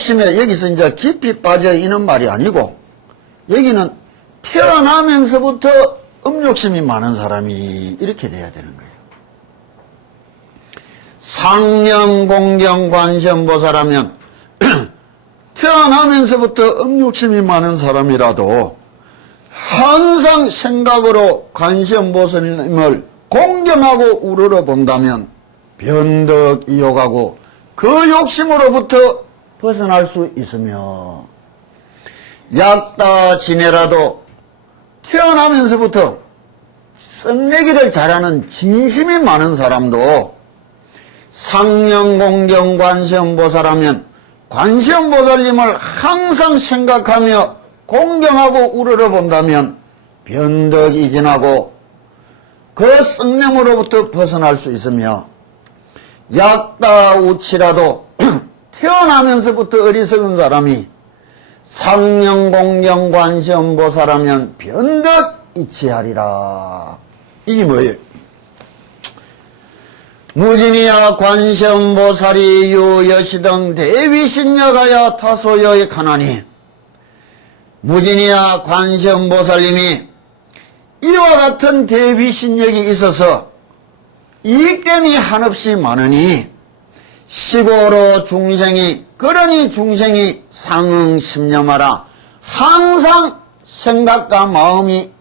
음욕심에 여기서 이제 깊이 빠져 있는 말이 아니고 여기는 태어나면서부터 음욕심이 많은 사람이 이렇게 돼야 되는 거예요. 상념공경관시음보살하면 태어나면서부터 음욕심이 많은 사람이라도 항상 생각으로 관시음보살님을 공경하고 우러러 본다면 변덕이욕하고 그 욕심으로부터 벗어날 수 있으며 약다 지내라도 태어나면서부터 썩내기를 잘하는 진심이 많은 사람도 상념공경 관시음보살하면 관시음보살님을 항상 생각하며 공경하고 우러러 본다면 변덕이 지나고 그 썩냄으로부터 벗어날 수 있으며 약다 우치라도 태어나면서부터 어리석은 사람이 상념공경 관시음보살하면 변덕이치하리라. 이게 뭐예요? 무진이야 관시음보살이 유여시등 대위신여가야 타소여의 가나니 무진이야 관시음보살님이 이와 같은 대위신력이 있어서 이익됨이 한없이 많으니 시고로 중생이 그러니 중생이 상응심념하라 항상 생각과 마음이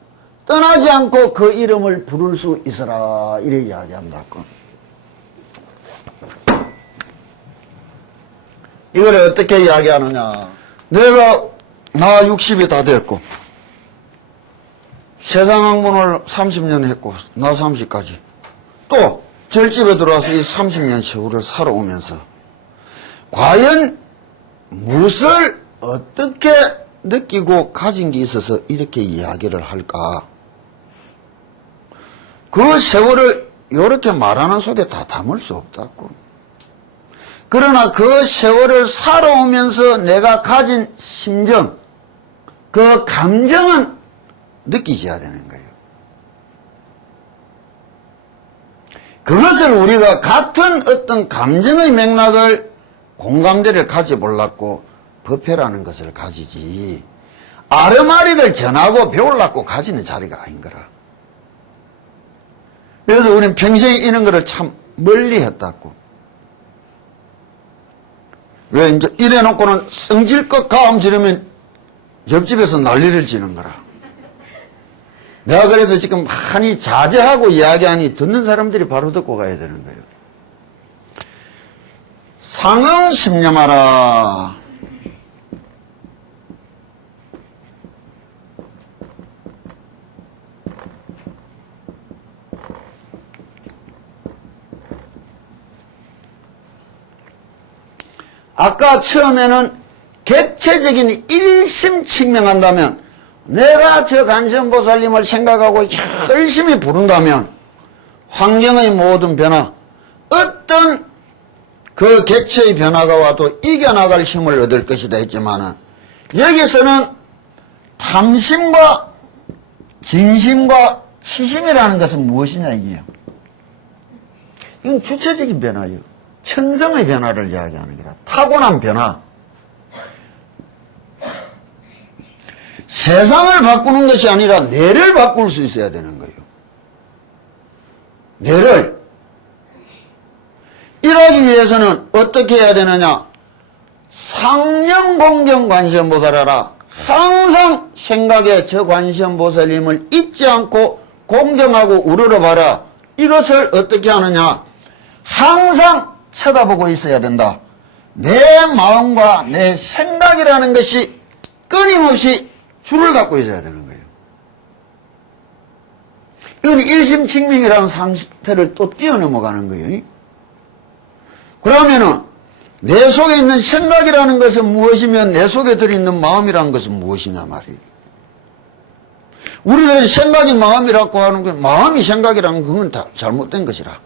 떠나지 않고 그 이름을 부를 수 있어라 이래 이야기합니다. 이걸 어떻게 이야기하느냐. 나 60이 다 됐고 세상학문을 30년 했고 나 30까지 또 절집에 들어와서 이 30년 세월을 살아오면서 과연 무엇을 어떻게 느끼고 가진 게 있어서 이렇게 이야기를 할까. 그 세월을 이렇게 말하는 속에 다 담을 수 없다고. 그러나 그 세월을 살아오면서 내가 가진 심정, 그 감정은 느끼셔야 되는 거예요. 그것을 우리가 같은 어떤 감정의 맥락을 공감대를 가져보려고 법회라는 것을 가지지 아르마리를 전하고 배우려고 가지는 자리가 아닌 거라. 그래서 우리는 평생에 이런 거를 참 멀리 했다고. 왜 이제 이래놓고는 성질껏 가음 지르면 옆집에서 난리를 지는 거라. 내가 그래서 지금 많이 자제하고 이야기하니 듣는 사람들이 바로 듣고 가야 되는 거예요. 상응심념하라. 아까 처음에는 객체적인 일심칙명한다면 내가 저 관세음보살님을 생각하고 열심히 부른다면 환경의 모든 변화, 어떤 그 객체의 변화가 와도 이겨나갈 힘을 얻을 것이다 했지만은 여기서는 탐심과 진심과 치심이라는 것은 무엇이냐 이게요. 이건 주체적인 변화예요. 천성의 변화를 이야기하는 거라. 타고난 변화. 세상을 바꾸는 것이 아니라 뇌를 바꿀 수 있어야 되는 거예요. 뇌를. 이러기 위해서는 어떻게 해야 되느냐. 상념공경 관시음보살하라. 항상 생각에 저 관시음보살님을 잊지 않고 공경하고 우러러봐라. 이것을 어떻게 하느냐. 항상 쳐다보고 있어야 된다. 내 마음과 내 생각이라는 것이 끊임없이 줄을 갖고 있어야 되는 거예요. 이건 일심칙명이라는 상태를 또 뛰어넘어가는 거예요. 그러면은 내 속에 있는 생각이라는 것은 무엇이면 내 속에 들어있는 마음이라는 것은 무엇이냐 말이에요. 우리들은 생각이 마음이라고 하는 게 마음이 생각이라는 그건 다 잘못된 것이라.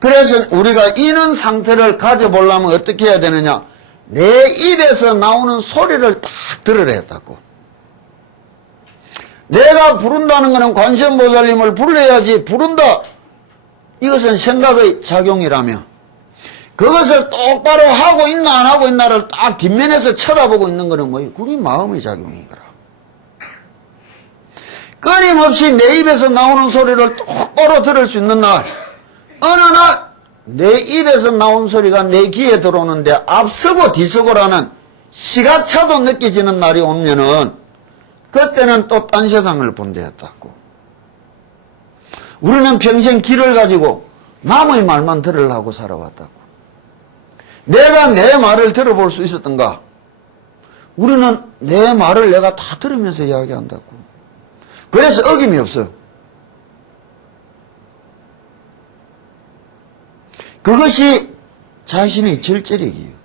그래서 우리가 이런 상태를 가져보려면 어떻게 해야 되느냐. 내 입에서 나오는 소리를 딱 들으라 했다고. 내가 부른다는 것은 관세음보살님을 불러야지 부른다. 이것은 생각의 작용이라며 그것을 똑바로 하고 있나 안 하고 있나를 딱 뒷면에서 쳐다보고 있는 거는 뭐예요? 그게 마음의 작용이거라. 끊임없이 내 입에서 나오는 소리를 똑바로 들을 수 있는 날, 어느 날 내 입에서 나온 소리가 내 귀에 들어오는데 앞서고 뒤서고라는 시각차도 느껴지는 날이 오면은 그때는 또 딴 세상을 본대였다고. 우리는 평생 귀를 가지고 남의 말만 들으려고 살아왔다고. 내가 내 말을 들어볼 수 있었던가? 우리는 내 말을 내가 다 들으면서 이야기한다고. 그래서 어김이 없어. 그것이 자신의 절제력이에요.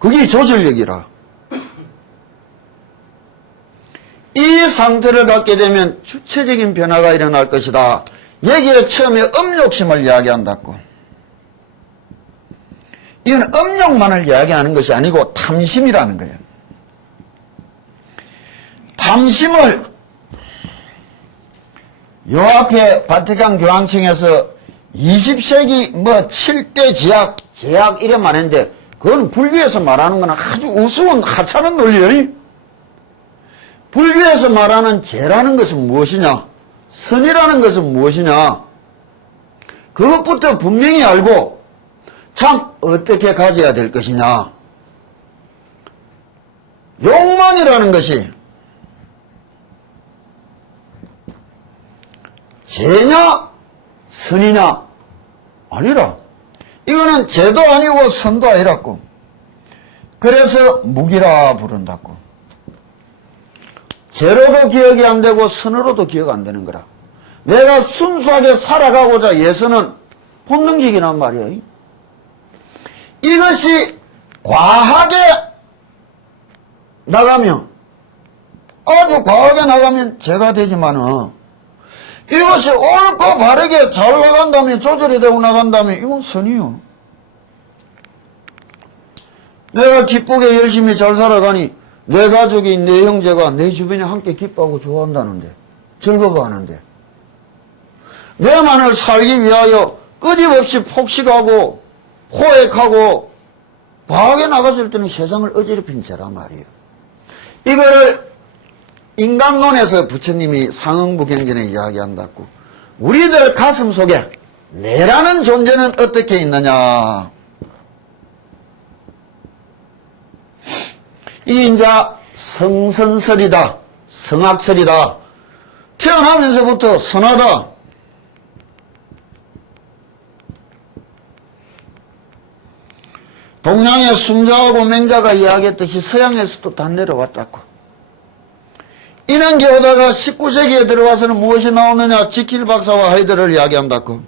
그게 조절력이라. 이 상태를 갖게 되면 주체적인 변화가 일어날 것이다. 여기에 처음에 음욕심을 이야기한다고. 이건 음욕만을 이야기하는 것이 아니고 탐심이라는 거예요. 탐심을 요 앞에 바티칸 교황청에서 20세기 7대 제약 이래 말했는데 그건 불교에서 말하는 건 아주 우스운 하찮은 논리예요. 불교에서 말하는 죄라는 것은 무엇이냐? 선이라는 것은 무엇이냐? 그것부터 분명히 알고 참 어떻게 가져야 될 것이냐? 욕망이라는 것이 죄냐 선이냐? 아니라. 이거는 죄도 아니고 선도 아니라고. 그래서 무기라 부른다고. 죄로도 기억이 안 되고 선으로도 기억 안 되는 거라. 내가 순수하게 살아가고자 예서는 본능적이란 말이에요. 이것이 과하게 나가면, 아주 과하게 나가면 죄가 되지만은 이것이 옳고 바르게 잘 나간다면, 조절이 되고 나간다면 이건 선이요. 내가 기쁘게 열심히 잘 살아가니 내 가족이, 내 형제가 내 주변에 함께 기뻐하고 좋아한다는데, 즐거워하는데, 내만을 살기 위하여 끊임없이 폭식하고 포획하고 과하게 나갔을 때는 세상을 어지럽힌 죄란 말이에요. 이거를 인간론에서 부처님이 상응부경전에 이야기한다고. 우리들 가슴 속에 내라는 존재는 어떻게 있느냐. 이게 이제 성선설이다. 성악설이다. 태어나면서부터 선하다. 동양의 순자하고 맹자가 이야기했듯이 서양에서도 다 내려왔다고. 이런 게오다가 19세기에 들어와서는 무엇이 나오느냐? 지킬 박사와 하이드를 이야기한다고.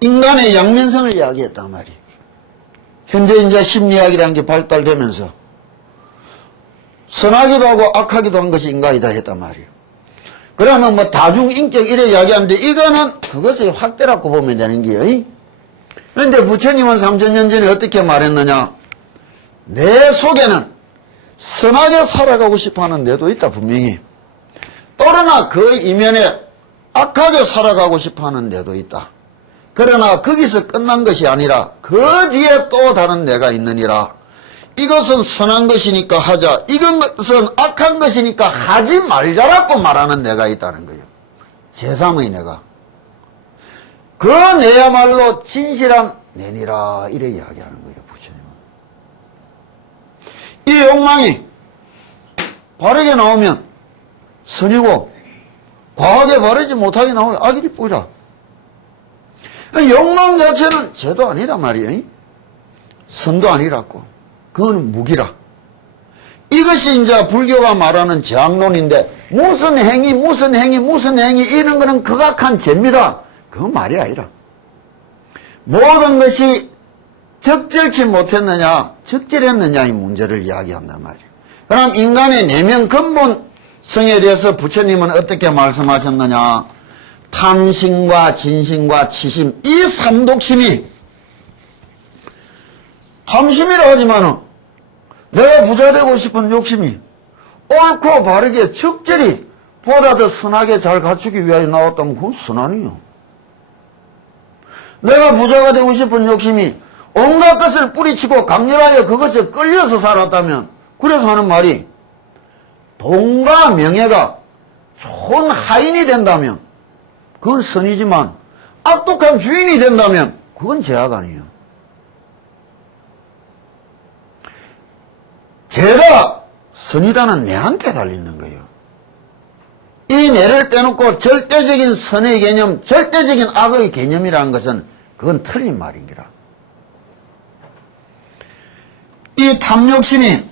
인간의 양면성을 이야기했단 말이에요. 현재 이제 심리학이라는 게 발달되면서 선하기도 하고 악하기도 한 것이 인간이다 했단 말이에요. 그러면 뭐 다중인격 이래 이야기하는데 이거는 그것의 확대라고 보면 되는 게요. 그런데 부처님은 3000년 전에 어떻게 말했느냐? 내 속에는 선하게 살아가고 싶어하는 내도 있다 분명히. 또나 그 이면에 악하게 살아가고 싶어하는 내도 있다. 그러나 거기서 끝난 것이 아니라 그 뒤에 또 다른 내가 있느니라. 이것은 선한 것이니까 하자. 이것은 악한 것이니까 하지 말자라고 말하는 내가 있다는 거예요. 제3의 내가. 그 내야말로 진실한 내니라 이래 이야기하는 거예요. 이 욕망이 바르게 나오면 선이고 과하게 바르지 못하게 나오면 악이 뿌리라. 욕망 자체는 죄도 아니란 말이에요. 선도 아니라고. 그건 무기라. 이것이 이제 불교가 말하는 제약론인데 무슨 행위 이런 거는 극악한 죄입니다. 그건 말이 아니라. 모든 것이 적절치 못했느냐 적절했느냐의 문제를 이야기한단 말이에요. 그럼 인간의 내면 근본성에 대해서 부처님은 어떻게 말씀하셨느냐? 탐심과 진심과 치심, 이 삼독심이, 탐심이라 하지만은 내가 부자 되고 싶은 욕심이 옳고 바르게 적절히 보다 더 선하게 잘 갖추기 위하여 나왔다면 그건 선하니요. 내가 부자가 되고 싶은 욕심이 온갖 것을 뿌리치고 강렬하여 그것에 끌려서 살았다면, 그래서 하는 말이 돈과 명예가 좋은 하인이 된다면 그건 선이지만 악독한 주인이 된다면 그건 죄악 아니에요. 죄가 선이다는 내한테 달리는 거예요. 이 내를 떼놓고 절대적인 선의 개념, 절대적인 악의 개념이라는 것은 그건 틀린 말인 거라. 이 탐욕심이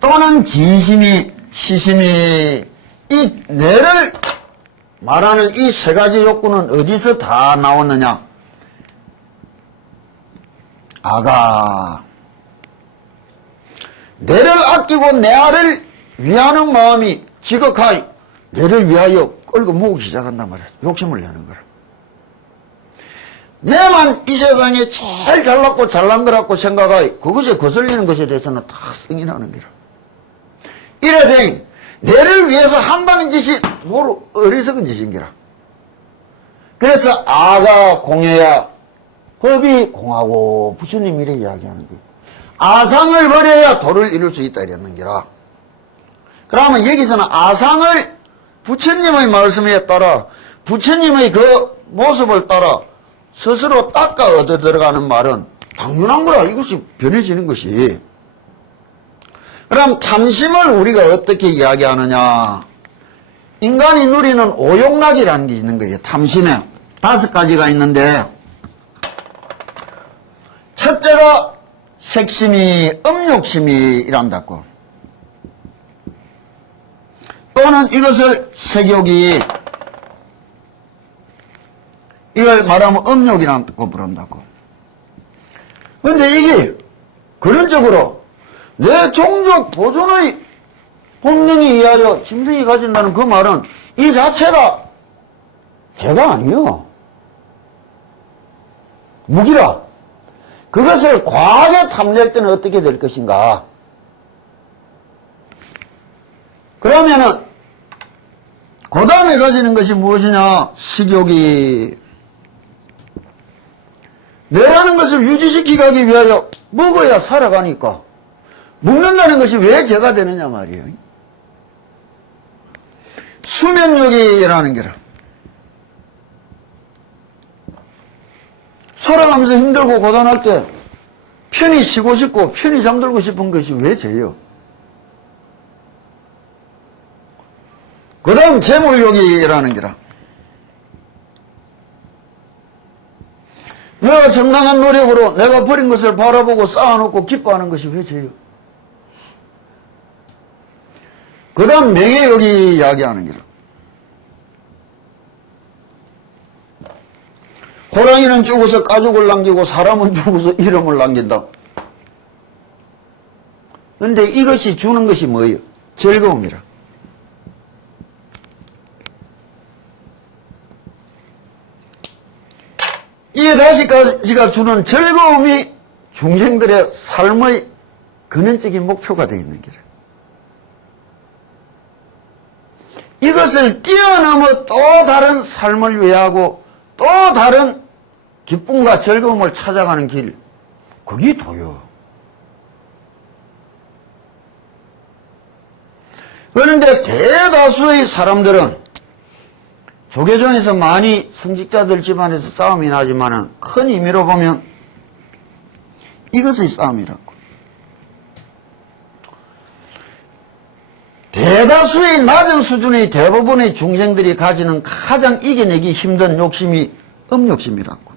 또는 진심이, 치심이, 이 뇌를 말하는 이 세 가지 욕구는 어디서 다 나오느냐? 아가. 뇌를 아끼고 내아를 위하는 마음이 지극하이 뇌를 위하여 끌고 모으기 시작한단 말이야. 욕심을 내는 거라. 내만 이 세상에 제일 잘났고 잘난 거라고 생각하여 그것에 거슬리는 것에 대해서는 다 승인하는 거라. 이래되니 내를 위해서 한다는 짓이 모두 어리석은 짓인 거라. 그래서 아가 공해야 법이 공하고 부처님 이래 이야기하는 거예요. 아상을 버려야 도를 이룰 수 있다 이랬는 거라. 그러면 여기서는 아상을 부처님의 말씀에 따라 부처님의 그 모습을 따라 스스로 닦아 얻어 들어가는 말은 당연한 거라. 이것이 변해지는 것이. 그럼 탐심을 우리가 어떻게 이야기하느냐. 인간이 누리는 오욕락이라는 게 있는 거예요. 탐심에 5가지가 있는데, 첫째가 색심이, 음욕심이 이란다고. 또는 이것을 색욕이, 이걸 말하면 음욕이라고 부른다고. 그런데 이게 근원적으로 내 종족 보존의 본능에 의하여 짐승이 가진다는 그 말은 이 자체가 죄가 아니요. 무기라. 그것을 과하게 탐낼 때는 어떻게 될 것인가? 그러면은 그 다음에 가지는 것이 무엇이냐? 식욕이. 뇌라는 것을 유지시키기 하기 위하여 먹어야 살아가니까 먹는다는 것이 왜 죄가 되느냐 말이에요. 수면욕이라는 게라. 살아가면서 힘들고 고단할 때 편히 쉬고 싶고 편히 잠들고 싶은 것이 왜 죄요? 그 다음 재물욕이라는 게라. 내가 정당한 노력으로 내가 버린 것을 바라보고 쌓아놓고 기뻐하는 것이 왜 죄요? 그 다음 명예욕이 이야기하는 게라. 호랑이는 죽어서 가죽을 남기고 사람은 죽어서 이름을 남긴다. 그런데 이것이 주는 것이 뭐예요? 즐거움이라. 이 5가지가 주는 즐거움이 중생들의 삶의 근원적인 목표가 되어 있는 거라. 이것을 뛰어넘어 또 다른 삶을 위하고 또 다른 기쁨과 즐거움을 찾아가는 길, 그게 도요. 그런데 대다수의 사람들은 조계종에서 많이 성직자들 집안에서 싸움이 나지만 큰 의미로 보면 이것의 싸움이라고. 대다수의 낮은 수준의 대부분의 중생들이 가지는 가장 이겨내기 힘든 욕심이 음욕심이라고.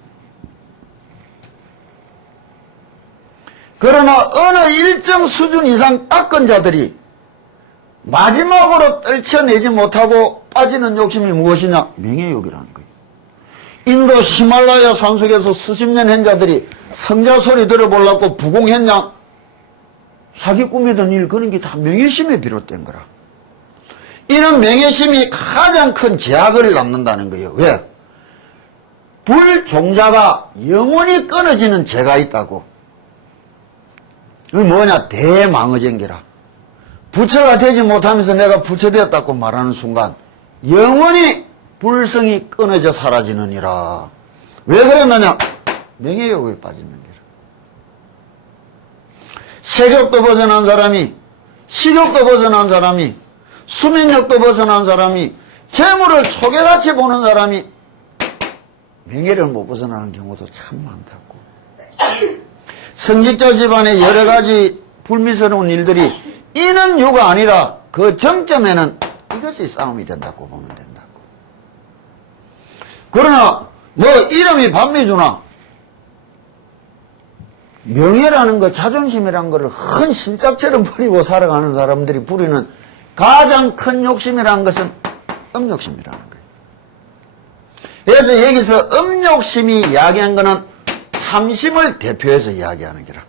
그러나 어느 일정 수준 이상 닦은 자들이 마지막으로 떨쳐내지 못하고 빠지는 욕심이 무엇이냐? 명예욕이라는 거예요. 인도 히말라야 산속에서 수십 년 한 자들이 성자 소리 들어보려고 부공했냐? 자기 꾸미던 일, 그런 게 다 명예심에 비롯된 거라. 이는 명예심이 가장 큰 제약을 낳는다는 거예요. 왜? 불종자가 영원히 끊어지는 죄가 있다고. 그게 뭐냐? 대망어쟁기라. 부처가 되지 못하면서 내가 부처되었다고 말하는 순간 영원히 불성이 끊어져 사라지느니라. 왜 그랬느냐? 명예욕에 빠지느니라. 색욕도 벗어난 사람이, 식욕도 벗어난 사람이, 수면욕도 벗어난 사람이, 재물을 초계같이 보는 사람이 명예를 못 벗어나는 경우도 참 많다고. 성직자 집안의 여러 가지 불미스러운 일들이 이는 유가 아니라 그 정점에는 이것이 싸움이 된다고 보면 된다고. 그러나 뭐 이름이 반미주나 명예라는 거, 자존심이라는 거를 큰 신짝처럼 버리고 살아가는 사람들이 부리는 가장 큰 욕심이라는 것은 음욕심이라는 거예요. 그래서 여기서 음욕심이 이야기한 거는 탐심을 대표해서 이야기하는 거라.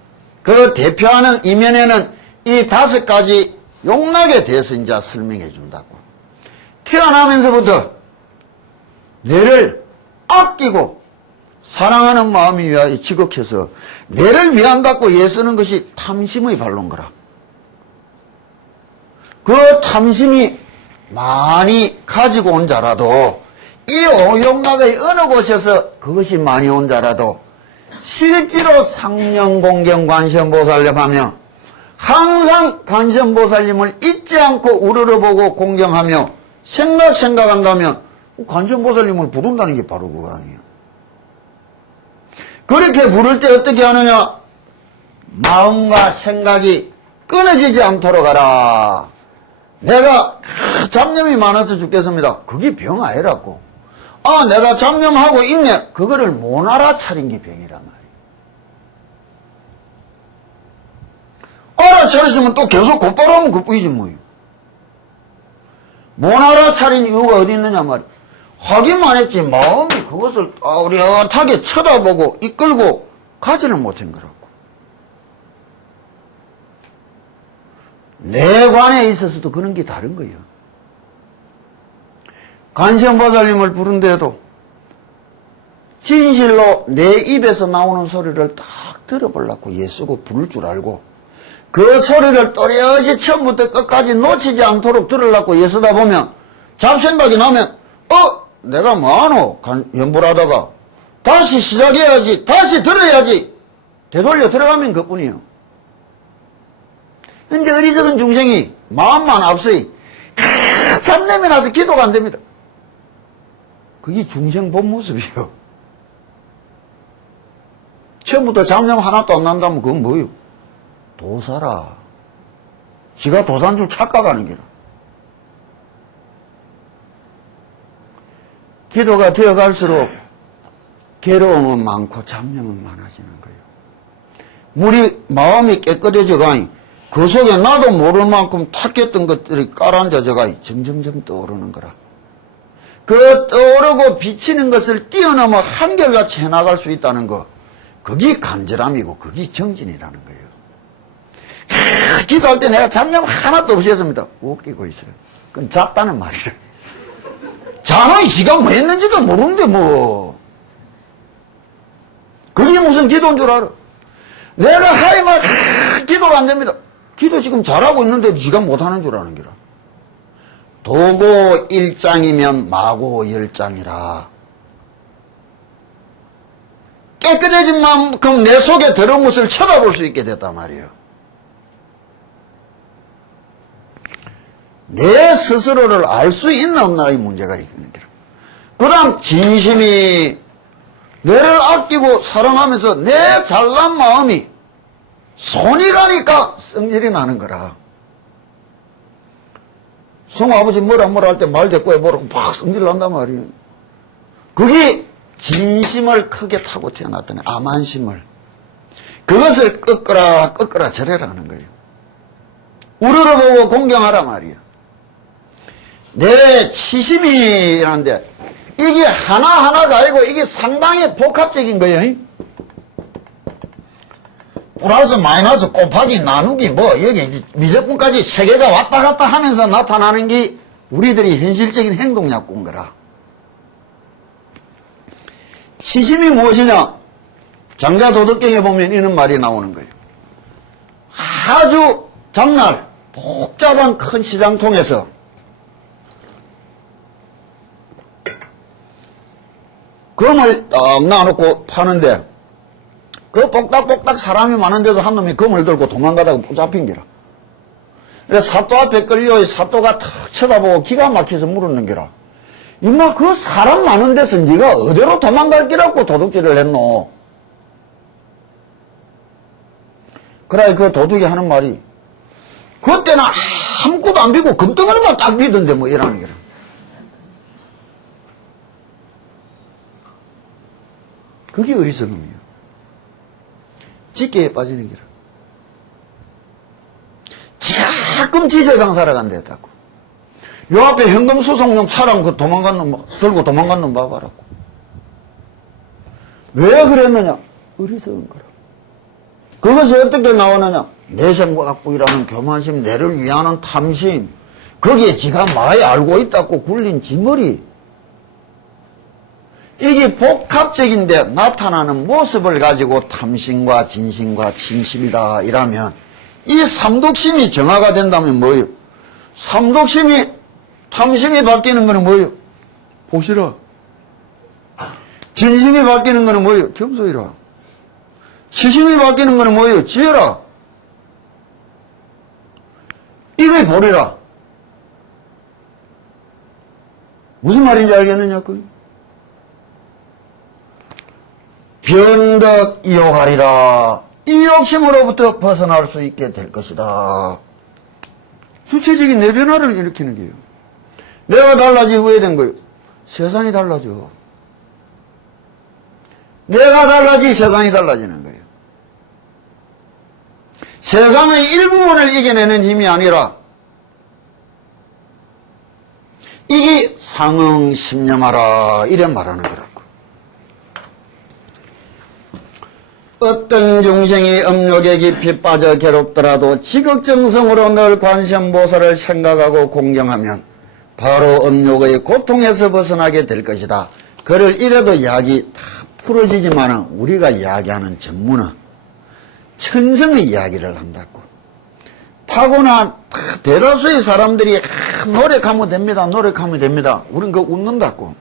그 대표하는 이면에는 이 5가지 용락에 대해서 이제 설명해 준다고. 태어나면서부터 뇌를 아끼고 사랑하는 마음이 위하여 지극해서 뇌를 위한다고 애쓰는 것이 탐심의 발로인 거라. 그 탐심이 많이 가지고 온 자라도 이 오용락의 어느 곳에서 그것이 많이 온 자라도 실제로 상념공경 관세음보살님 하며 항상 관세음보살님을 잊지 않고 우러러보고 공경하며 생각한다면 관세음보살님을 부른다는 게 바로 그거 아니에요. 그렇게 부를 때 어떻게 하느냐? 마음과 생각이 끊어지지 않도록 하라. 내가 잡념이 많아서 죽겠습니다. 그게 병 아니라고. 아, 내가 잡념하고 있네. 그거를 못 알아차린 게 병이란 말이야. 알아차렸으면 또 계속 곧바로 하면 그뿐이지 뭐요. 못 알아차린 이유가 어디 있느냐 말이야. 하기만 했지 마음이 그것을 어릿하게 쳐다보고 이끌고 가지를 못한 거라고. 내관에 있어서도 그런 게 다른 거예요. 관세음보살님을 부른데도 진실로 내 입에서 나오는 소리를 딱 들어보려고 예쓰고 부를 줄 알고 그 소리를 또렷이 처음부터 끝까지 놓치지 않도록 들으려고 예쓰다 보면 잡생각이 나면 내가 뭐하노? 연불하다가 다시 시작해야지, 다시 들어야지 되돌려 들어가면 그뿐이에요. 근데 어리석은 중생이 마음만 앞서이 잡념이 나서 기도가 안 됩니다. 그게 중생 본 모습이에요. 처음부터 잡념 하나도 안 난다면 그건 뭐예요? 도사라. 지가 도사인 줄 착각하는 게라. 기도가 되어갈수록 괴로움은 많고 잡념은 많아지는 거예요. 물이 마음이 깨끗해져가니 그 속에 나도 모를 만큼 탁했던 것들이 깔아앉아져가 점점점 떠오르는 거라. 그 떠오르고 비치는 것을 뛰어넘어 한결같이 해나갈 수 있다는 거, 그게 간절함이고 그게 정진이라는 거예요. 기도할 때 내가 잡념 하나도 없이 했습니다. 웃기고 있어요. 그건 잤다는 말이래. 자만이 지가 뭐 했는지도 모르는데 뭐. 그게 무슨 기도인 줄 알아? 내가 하이만 기도가 안 됩니다. 기도 지금 잘하고 있는데도 지가 못하는 줄 아는 기라. 도고 일장이면 마고 열장이라. 깨끗해진 만큼 내 속에 들어온 것을 쳐다볼 수 있게 됐단 말이에요. 내 스스로를 알 수 있나 없나의 문제가 있는 기라. 그 다음 진심이 내를 아끼고 사랑하면서 내 잘난 마음이 손이 가니까 성질이 나는 거라. 성아버지 뭐라 할 때 말 대꾸 해보라고 막 성질 난단 말이에요. 그게 진심을 크게 타고 태어났더니 암한심을. 그것을 꺾어라 절해라는 거예요. 우러러보고 공경하라 말이에요. 내 치심이라는데 이게 하나하나가 아니고 이게 상당히 복합적인 거예요. 플러스 마이너스 곱하기 나누기 뭐 여기 미적분까지 세 개가 왔다 갔다 하면서 나타나는 게 우리들이 현실적인 행동약구인 거라. 치심이 무엇이냐? 장자도덕경에 보면 이런 말이 나오는 거예요. 아주 장날 복잡한 큰 시장통에서 검을 딱 놔놓고 파는데 그 복닥복닥 사람이 많은데도 한 놈이 검을 들고 도망가다가 붙잡힌 게라. 그래서 사또 앞에 끌려 사또가 탁 쳐다보고 기가 막혀서 물었는 게라. 임마 그 사람 많은 데서 네가 어디로 도망갈 기라고 도둑질을 했노? 그래 그 도둑이 하는 말이 그때는 아무것도 안 비고 금덩어리만 딱 비던데 뭐 이러는 게라. 그게 어리석음이에요. 직계에 빠지는 게라. 가끔 지저장사를 간다 했다고. 요 앞에 현금 수송용 차량 그 들고 도망간 놈 봐봐라고. 왜 그랬느냐? 어리석은 거라. 그것이 어떻게 나오느냐? 내생과 갖고 일하는 교만심, 내를 위하는 탐심, 거기에 지가 많이 알고 있다고 굴린 지머리. 이게 복합적인데 나타나는 모습을 가지고 탐심과 진심과 진심이다 이라면 이 삼독심이 정화가 된다면 뭐예요? 삼독심이 탐심이 바뀌는 거는 뭐예요? 보시라. 진심이 바뀌는 거는 뭐예요? 겸손이라. 시심이 바뀌는 거는 뭐예요? 지혜라. 이걸 보리라. 무슨 말인지 알겠느냐고요? 변덕 이욕하리라. 이 욕심으로부터 벗어날 수 있게 될 것이다. 수체적인 내 변화를 일으키는 거예요. 내가 달라지고 후회된 거예요. 세상이 달라져. 내가 달라지 세상이 달라지는 거예요. 세상의 일부분을 이겨내는 힘이 아니라 이게 상응심념하라 이래 말하는 거라고. 어떤 중생이 음욕에 깊이 빠져 괴롭더라도 지극정성으로 늘 관세음보살을 생각하고 공경하면 바로 음욕의 고통에서 벗어나게 될 것이다. 그를 이래도 이야기 다 풀어지지만 우리가 이야기하는 전문은 천성의 이야기를 한다고. 타고난 대다수의 사람들이 노력하면 됩니다. 노력하면 됩니다. 우린 그거 웃는다고.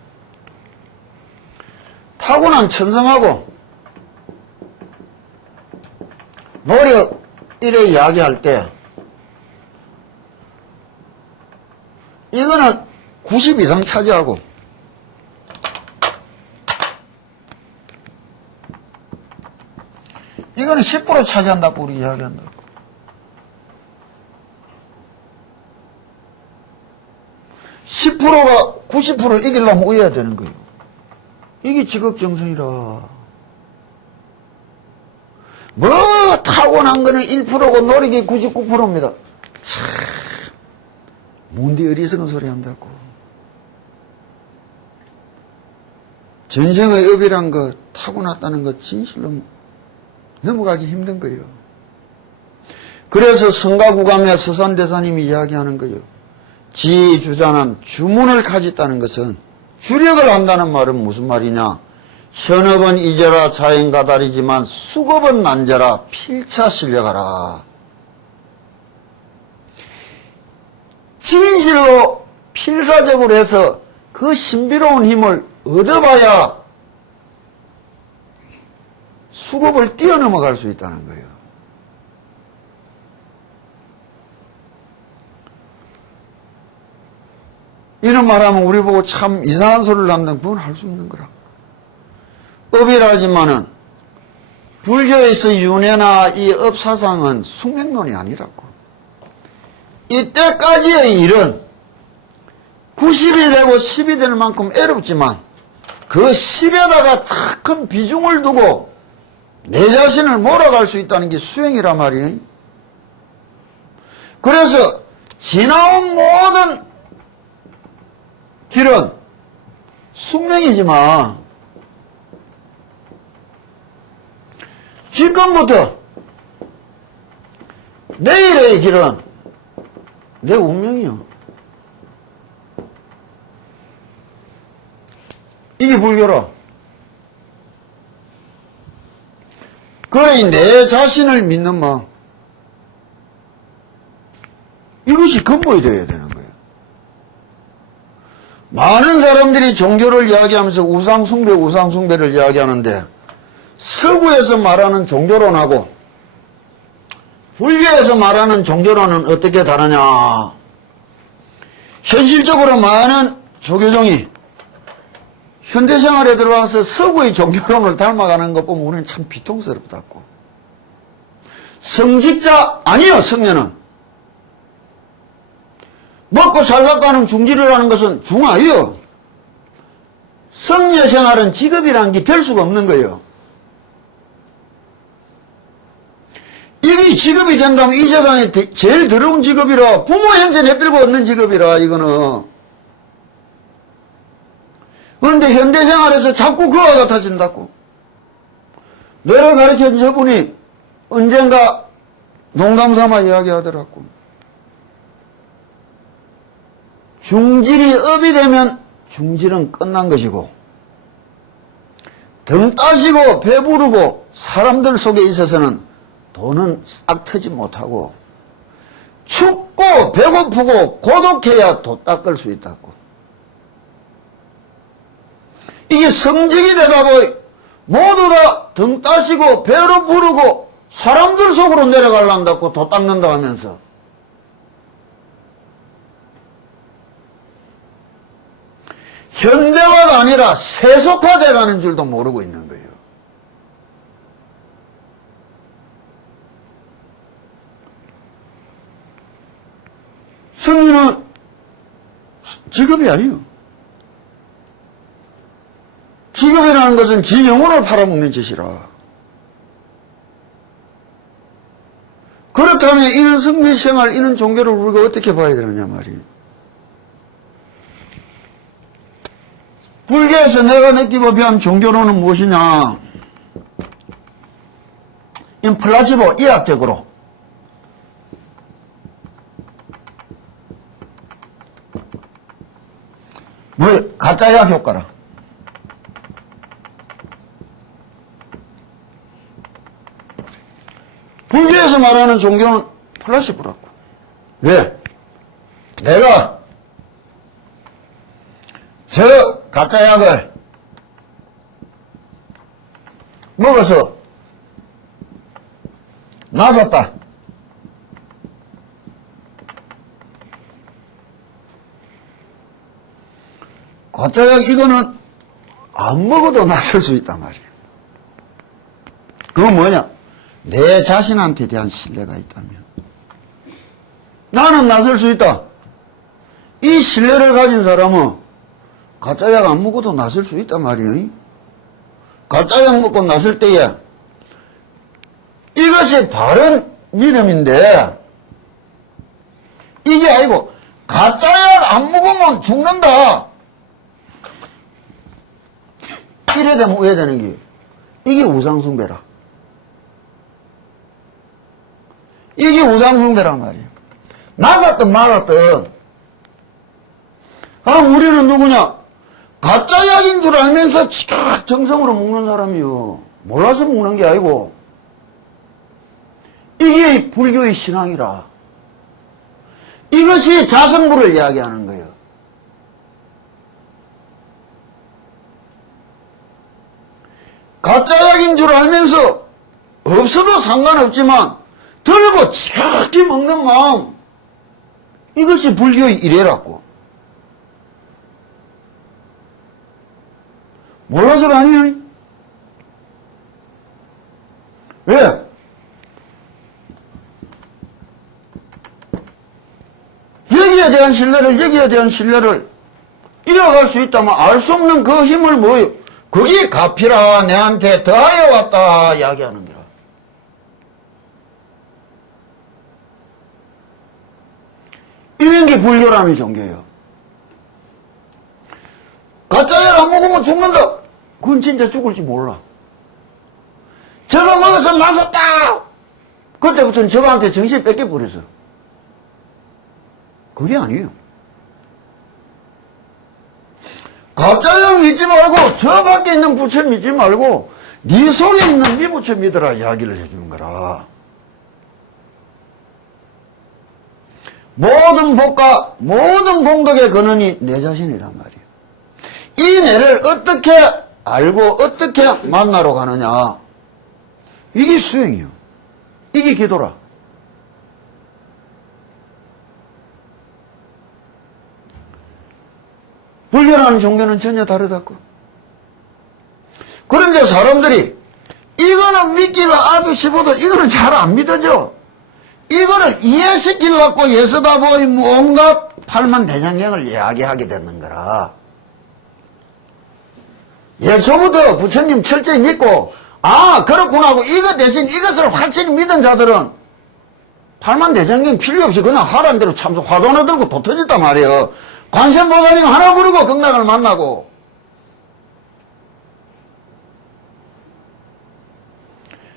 타고난 천성하고 노력 이래 이야기할 때 이거는 90 이상 차지하고 이거는 10% 차지한다고 우리 이야기한다고. 10%가 90% 이기려면 의해야 되는 거예요. 이게 지극정성이라. 뭐 타고난 거는 1%고 노력이 99%입니다. 참 뭔데 어리석은 소리 한다고. 전생의 업이란 거 타고났다는 거 진실로 넘어가기 힘든 거예요. 그래서 성가구감의 서산대사님이 이야기하는 거예요. 지주자는 주문을 가졌다는 것은 주력을 한다는 말은 무슨 말이냐. 현업은 잊어라 자행가달이지만 수급은 난자라 필차 실력하라. 진실로 필사적으로 해서 그 신비로운 힘을 얻어봐야 수급을 뛰어넘어갈 수 있다는 거예요. 이런 말하면 우리 보고 참 이상한 소리를 한다면 그건 할 수 없는 거라. 업이라지만은 불교에서 윤회나 이 업사상은 숙명론이 아니라고. 이때까지의 일은 90이 되고 10이 될 만큼 애롭지만 그 10에다가 다 큰 비중을 두고 내 자신을 몰아갈 수 있다는 게 수행이란 말이에요. 그래서 지나온 모든 길은 숙명이지만 지금부터 내일의 길은 내 운명이요. 이게 불교라. 그러니 내 자신을 믿는 마음. 근본이 되어야 되는 거예요. 많은 사람들이 종교를 이야기하면서 우상숭배를 이야기하는데 서구에서 말하는 종교론하고 불교에서 말하는 종교론은 어떻게 다르냐. 현실적으로 많은 조계종이 현대생활에 들어와서 서구의 종교론을 닮아가는 것 보면 우리는 참 비통스럽다고. 성직자 아니요, 성녀는. 먹고 살라고 하는 중지를 하는 것은 중아요. 성녀 생활은 직업이라는 게 될 수가 없는 거예요. 이게 직업이 된다면 이 세상에 제일 더러운 직업이라, 부모 형제 내밀고 얻는 직업이라, 이거는. 그런데 현대생활에서 자꾸 그와 같아진다고. 뇌를 가르쳐준 저분이 언젠가 농담삼아 이야기하더라고. 중질이 업이 되면 중질은 끝난 것이고, 등 따시고 배부르고 사람들 속에 있어서는 돈은 싹 트지 못하고, 춥고 배고프고 고독해야 도 닦을 수 있다고. 이게 성직이 되다 보니 모두 다 등 따시고 배로 부르고 사람들 속으로 내려가려고 도 닦는다 하면서, 현대화가 아니라 세속화돼 가는 줄도 모르고 있는 거예요. 성인은 직업이 아니에요. 직업이라는 것은 지 영혼을 팔아먹는 짓이라. 그렇다면 이런 성리생활, 이런 종교를 우리가 어떻게 봐야 되느냐 말이에요. 불교에서 내가 느끼고 배운 종교론은 무엇이냐. 이건 플라시보, 의학적으로. 뭐, 가짜약 효과라. 불교에서 말하는 종교는 플라시보라고. 왜? 내가 저 가짜약을 먹어서 나섰다. 가짜약 이거는 안 먹어도 낫을 수 있단 말이에요. 그건 뭐냐? 내 자신한테 대한 신뢰가 있다면. 나는 낫을 수 있다. 이 신뢰를 가진 사람은 가짜약 안 먹어도 낫을 수 있단 말이에요. 가짜약 먹고 낫을 때에 이것이 바른 믿음인데, 이게 아니고 가짜약 안 먹으면 죽는다. 이래 되면 오해되는 게, 이게 우상숭배라. 이게 우상숭배란 말이에요. 나섰든 말았든. 우리는 누구냐? 가짜약인 줄 알면서 지각 정성으로 먹는 사람이요. 몰라서 먹는 게 아니고. 이게 불교의 신앙이라. 이것이 자성불을 이야기하는 거예요. 가짜약인 줄 알면서 없어도 상관없지만 들고 지각히 먹는 마음, 이것이 불교의 이래라고. 몰라서가 아니에요. 왜? 여기에 대한 신뢰를 잃어갈 수 있다면 알 수 없는 그 힘을 뭐예요? 그게 가피라, 내한테 더하여 왔다 이야기하는 거라. 이런 게 불교라는 종교예요. 가짜약 안 먹으면 죽는다. 그건 진짜 죽을지 몰라. 저거 먹어서 나섰다. 그때부터는 저거한테 정신 뺏겨버렸어. 그게 아니에요. 가짜약 믿지 말고 저 밖에 있는 부처 믿지 말고 네 속에 있는 네 부처 믿으라 이야기를 해주는 거라. 모든 복과 모든 공덕의 근원이 내 자신이란 말이에요. 이 내를 어떻게 알고 어떻게 만나러 가느냐. 이게 수행이에요. 이게 기도라. 불교라는 종교는 전혀 다르다고. 그런데 사람들이 이거는 믿기가 아주 쉽어도 이거는 잘 안 믿어져. 이거를 이해시키려고 예서다보의 온갖 팔만대장경을 이야기하게 되는 거라. 예초부터 부처님 철저히 믿고 그렇구나 하고 이거 대신 이것을 확실히 믿은 자들은 팔만대장경 필요 없이 그냥 하라는 대로 참 화도 하나 들고 도 터졌단 말이에요. 관세음보살님 하나 부르고 극락을 만나고.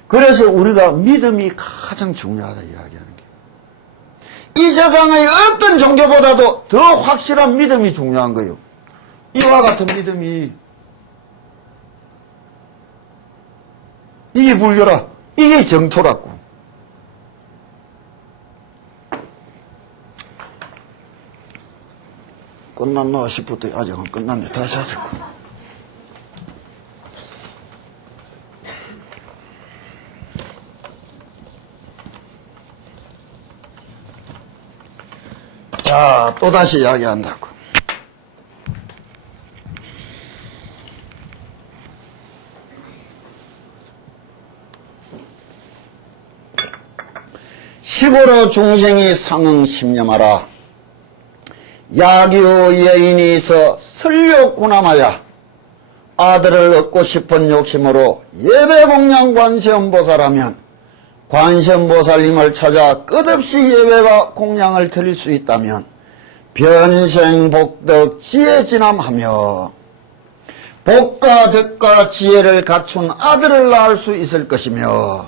그래서 우리가 믿음이 가장 중요하다 이야기하는 게. 이 세상의 어떤 종교보다도 더 확실한 믿음이 중요한 거예요. 이와 같은 믿음이. 이게 불교라. 이게 정토라고. 끝났나 싶었더니 아직 안 끝났네. 다시 하자고. 자, 또다시 이야기한다고. 시고로 중생이 상응 심념하라. 야규 여인이 있어 설욕구남하야 아들을 얻고 싶은 욕심으로 예배공양 관세음보살하면 관세음보살님을 찾아 끝없이 예배와 공양을 드릴 수 있다면 변생복덕 지혜진함하며 복과 덕과 지혜를 갖춘 아들을 낳을 수 있을 것이며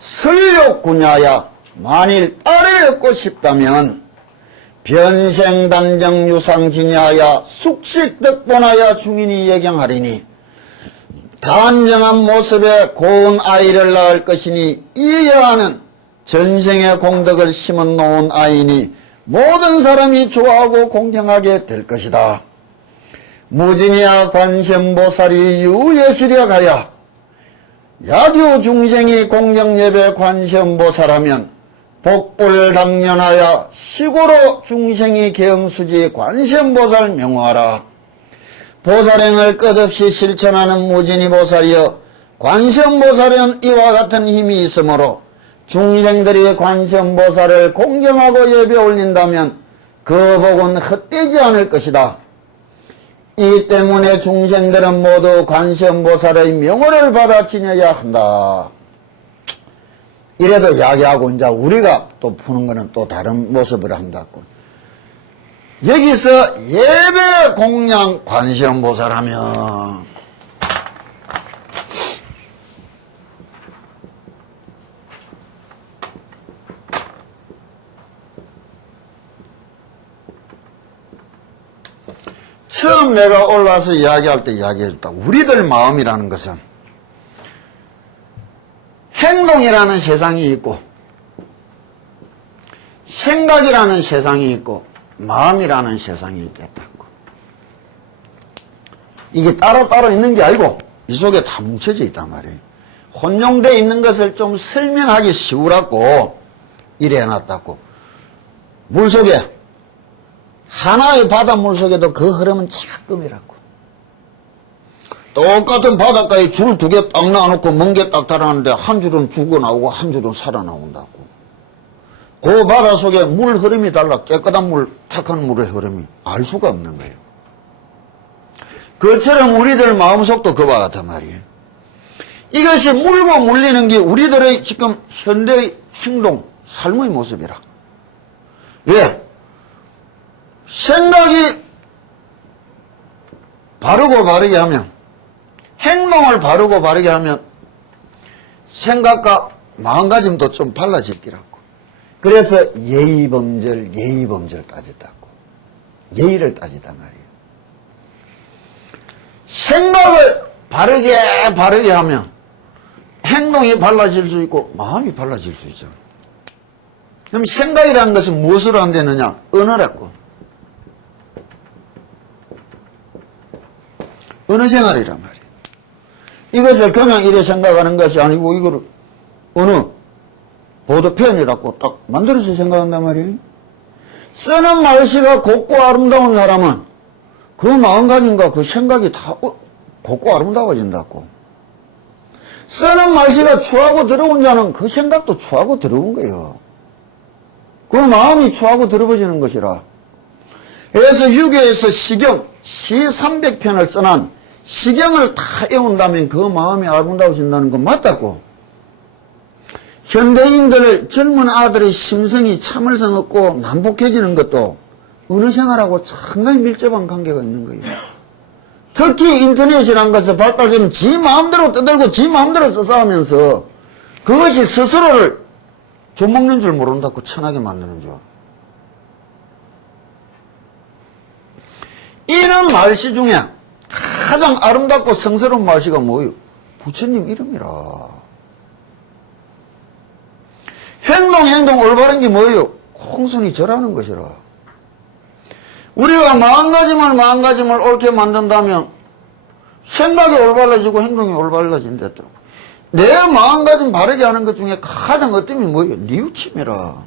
설욕구냐야 만일 딸을 얻고 싶다면 변생단정유상진이하여 숙식덕본하여 중인이 예경하리니 단정한 모습의 고운 아이를 낳을 것이니 이 여아는 전생의 공덕을 심어 놓은 아이니 모든 사람이 좋아하고 공경하게 될 것이다. 무진이야 관세음보살이 유예시력하여 야규 중생이 공경예배 관세음보살하면 복불당연하여 시고로 중생이 경수지 관세음보살 명호하라. 보살행을 끝없이 실천하는 무진이 보살이여 관세음보살은 이와 같은 힘이 있으므로 중생들이 관세음보살을 공경하고 예배 올린다면 그 복은 헛되지 않을 것이다. 이 때문에 중생들은 모두 관세음보살의 명호를 받아 지녀야 한다. 이래도 이야기하고 이제 우리가 또 푸는 거는 또 다른 모습을 한다고. 여기서 예배 공양 관세음보살 하면 처음 내가 올라와서 이야기할 때 이야기해줬다. 우리들 마음이라는 것은 행동이라는 세상이 있고 생각이라는 세상이 있고 마음이라는 세상이 있겠다고. 이게 따로따로 있는 게 아니고 이 속에 다 뭉쳐져 있단 말이에요. 혼용되어 있는 것을 좀 설명하기 쉬우라고 이래 해놨다고. 물속에 하나의 바닷물 속에도 그 흐름은 조금이라고. 똑같은 바닷가에 줄 두 개 딱 놔놓고 먼 게 딱 달아나는데 한 줄은 죽어나오고 한 줄은 살아나온다고. 그 바다 속에 물 흐름이 달라. 깨끗한 물, 탁한 물의 흐름이 알 수가 없는 거예요. 그처럼 우리들 마음속도 그와 같단 말이에요. 이것이 물고 물리는 게 우리들의 지금 현대의 행동, 삶의 모습이라. 왜? 생각이 바르고 바르게 하면, 행동을 바르고 바르게 하면 생각과 마음가짐도 좀 달라질 기라고. 그래서 예의범절 따졌다고. 예의를 따지단 말이에요. 생각을 바르게 하면 행동이 달라질 수 있고 마음이 달라질 수 있죠. 그럼 생각이라는 것은 무엇으로 안 되느냐? 언어라고. 언어 생활이란 말이에요. 이것을 그냥 이래 생각하는 것이 아니고 이거를 어느 보도 표현이라고 딱 만들어서 생각한단 말이에요. 쓰는 말씨가 곱고 아름다운 사람은 그 마음가짐과 그 생각이 다 곱고 아름다워진다고. 쓰는 말씨가 추하고 더러운 자는 그 생각도 추하고 더러운 거예요. 그 마음이 추하고 더러워지는 것이라. 그래서 유교에서 시경, 시 300편을 써난 시경을 다 외운다면 그 마음이 아름다워진다는 건 맞다고. 현대인들 젊은 아들의 심성이 참을성 없고 난폭해지는 것도 언어 생활하고 상당히 밀접한 관계가 있는 거예요. 특히 인터넷이라는 것을 발달되면 지 마음대로 떠들고 지 마음대로 써싸우면서 그것이 스스로를 좀먹는 줄 모른다고 천하게 만드는 줄. 이런 말씨 중에 가장 아름답고 성스러운 말씨가 뭐예요? 부처님 이름이라. 행동 올바른 게 뭐예요? 공손히 절하는 것이라. 우리가 마음가짐을 옳게 만든다면 생각이 올바라지고 행동이 올바라진다고. 내 마음가짐 바르게 하는 것 중에 가장 어뜸이 뭐예요? 뉘우침이라.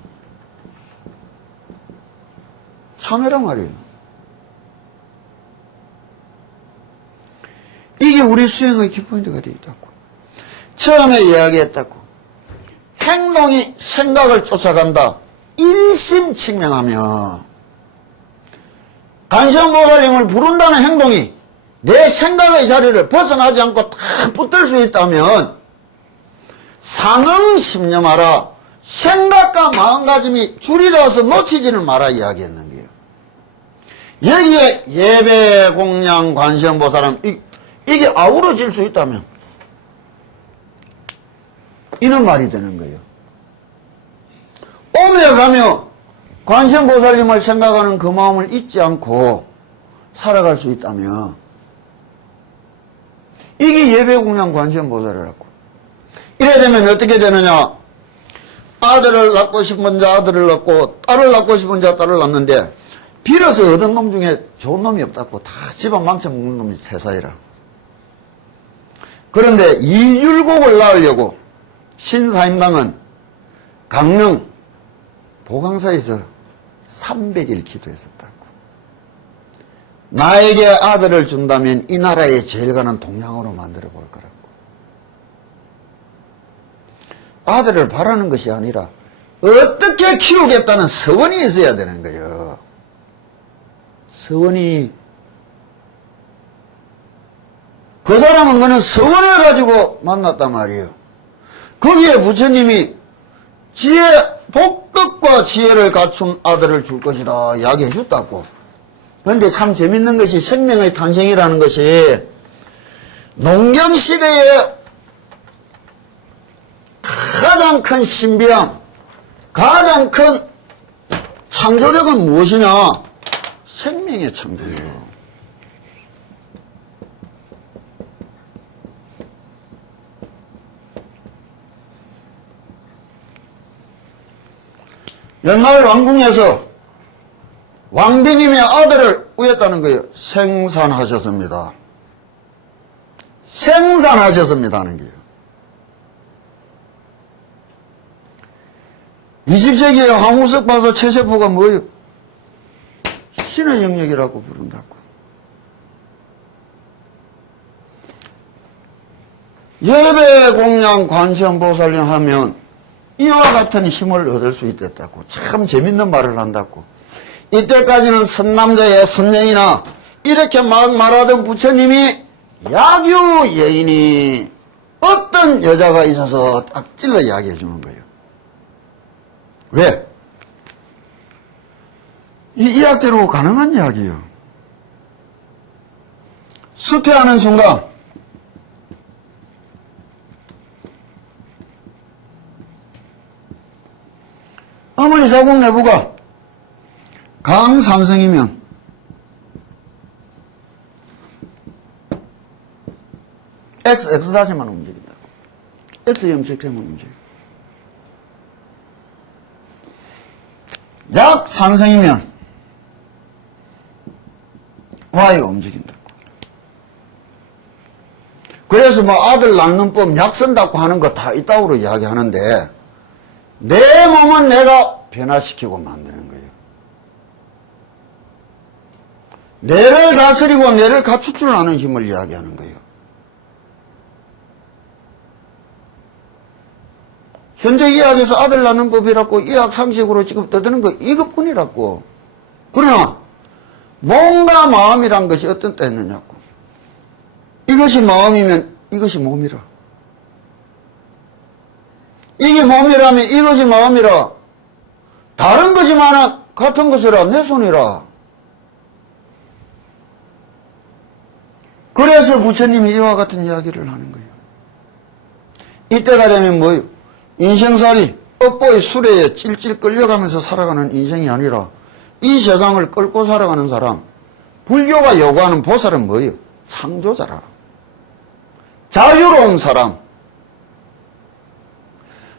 참회란 말이에요. 이게 우리 수행의 키포인트가 되어 있다고. 처음에 이야기했다고. 행동이 생각을 쫓아간다. 일심칙명하며 관세음보살님을 부른다는 행동이 내 생각의 자리를 벗어나지 않고 딱 붙들 수 있다면 상응심념하라. 생각과 마음가짐이 줄이라서 놓치지는 마라 이야기했는 거예요. 여기에 예배, 공양, 관세음보살님 이게 아우러질 수 있다면 이런 말이 되는 거예요. 오며 가며 관세음보살님을 생각하는 그 마음을 잊지 않고 살아갈 수 있다면 이게 예배공양 관세음보살이라고. 이래 되면 어떻게 되느냐? 아들을 낳고 싶은 자 아들을 낳고 딸을 낳고 싶은 자 딸을 낳는데 빌어서 얻은 놈 중에 좋은 놈이 없다고. 다 집안 망쳐먹는 놈이 세사이라. 그런데 이 율곡을 낳으려고 신사임당은 강릉 보강사에서 300일 기도했었다고. 나에게 아들을 준다면 이 나라에 제일 가는 동양으로 만들어 볼 거라고. 아들을 바라는 것이 아니라 어떻게 키우겠다는 서원이 있어야 되는 거예요. 서원이. 그 사람은 그는 서원을 가지고 만났단 말이에요. 거기에 부처님이 복덕과 지혜를 갖춘 아들을 줄 것이다 이야기해 줬다고. 그런데 참 재밌는 것이 생명의 탄생이라는 것이 농경시대에 가장 큰 신비함, 가장 큰 창조력은 무엇이냐? 생명의 창조예요. 옛날 왕궁에서 왕비님의 아들을 우였다는 거예요. 생산하셨습니다. 생산하셨습니다 하는 거예요. 20세기에 황우석 박사 최세포가 뭐예요? 신의 영역이라고 부른다고. 예배 공양 관세음보살님 하면 이와 같은 힘을 얻을 수 있겠다고. 참 재밌는 말을 한다고. 이때까지는 선남자의 선녀이나 이렇게 막 말하던 부처님이 약유 여인이 어떤 여자가 있어서 딱 찔러 이야기해 주는 거예요. 왜? 이 이학대로 가능한 이야기예요. 수퇴하는 순간 어머니 자궁 내부가 강산성이면 X다시만 움직인다고. X 염색체만 움직여. 약 산성이면 Y가 움직인다고. 그래서 뭐 아들 낳는 법 약 쓴다고 하는 거 다 이따구로 이야기하는데 내 몸은 내가 변화시키고 만드는 거예요. 뇌를 다스리고 뇌를 갖출 줄 아는 힘을 이야기하는 거예요. 현대의학에서 아들 낳는 법이라고 의학 상식으로 지금 떠드는 거 이것뿐이라고. 그러나 몸과 마음이란 것이 어떤 때 있느냐고. 이것이 마음이면 이것이 몸이라. 이게 몸이라면 이것이 마음이라. 다른 거지만은 같은 것이라. 내 손이라. 그래서 부처님이 이와 같은 이야기를 하는 거예요. 이때가 되면 뭐예요? 인생살이 업보의 수레에 찔찔 끌려가면서 살아가는 인생이 아니라 이 세상을 끌고 살아가는 사람. 불교가 요구하는 보살은 뭐예요? 창조자라. 자유로운 사람.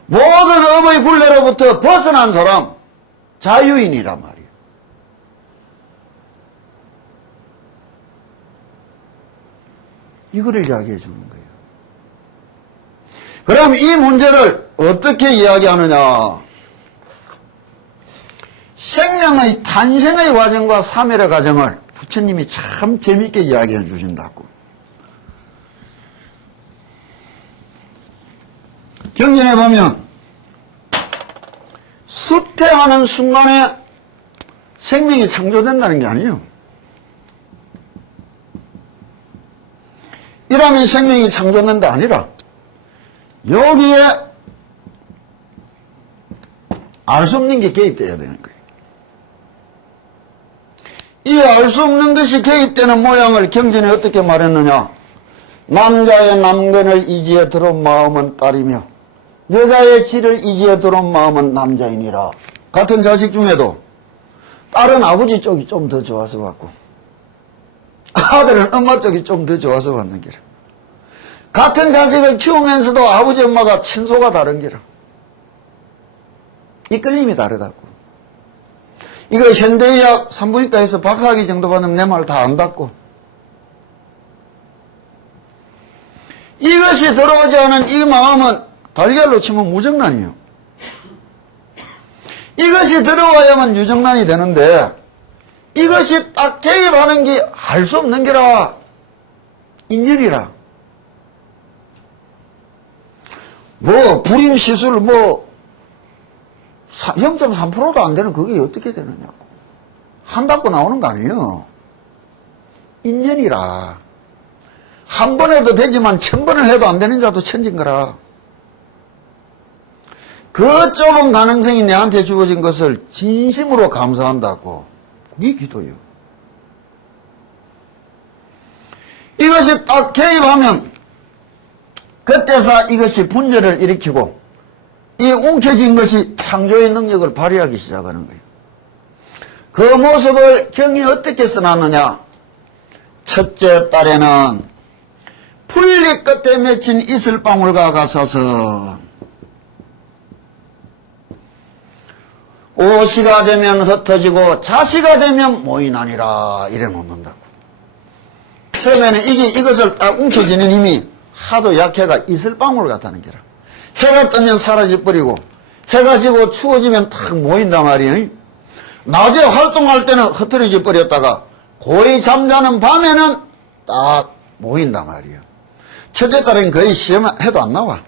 모든 업의 굴레로부터 벗어난 사람. 자유인이란 말이에요. 이거를 이야기해 주는 거예요. 그럼 이 문제를 어떻게 이야기하느냐? 생명의 탄생의 과정과 사멸의 과정을 부처님이 참 재미있게 이야기해 주신다고. 경전에 보면 수태하는 순간에 생명이 창조된다는 게 아니에요. 이러면 생명이 창조된다 아니라 여기에 알 수 없는 게 개입되어야 되는 거예요. 이 알 수 없는 것이 개입되는 모양을 경전에 어떻게 말했느냐. 남자의 남근을 이지에 들어온 마음은 딸이며 여자의 질을 이지에 들어온 마음은 남자이니라. 같은 자식 중에도 딸은 아버지 쪽이 좀 더 좋아서 왔고 아들은 엄마 쪽이 좀 더 좋아서 왔는 게라. 같은 자식을 키우면서도 아버지 엄마가 친소가 다른 게라. 이끌림이 다르다고. 이거 현대의학 산부인과에서 박사학위 정도 받으면 내 말 다 안다고. 이것이 들어오지 않은 이 마음은 달걀로 치면 무정란이에요. 이것이 들어와야만 유정란이 되는데 이것이 딱 개입하는 게 알 수 없는 게라. 인연이라. 뭐 불임시술 뭐 0.3%도 안 되는 그게 어떻게 되느냐고. 한다고 나오는 거 아니에요. 인연이라. 한 번 해도 되지만 1000번을 해도 안 되는 자도 천진 거라. 그 좁은 가능성이 내한테 주어진 것을 진심으로 감사한다고. 그게 기도예요. 이것이 딱 개입하면 그때서 이것이 분열을 일으키고 이 움켜진 것이 창조의 능력을 발휘하기 시작하는 거예요. 그 모습을 경이 어떻게 써놨느냐. 첫째 딸에는 풀잎 끝에 맺힌 이슬방울과 같아서 오시가 되면 흩어지고 자시가 되면 모이나니라 이래 놓는다고. 처음에는 이것을 딱 움켜쥐는 힘이 하도 약해가 이슬방울 같다는 게라. 해가 뜨면 사라져버리고 해가 지고 추워지면 탁 모인단 말이에요. 낮에 활동할 때는 흩어져 버렸다가 고이 잠자는 밤에는 딱 모인단 말이에요. 첫째 딸은 거의 시험해도 안 나와.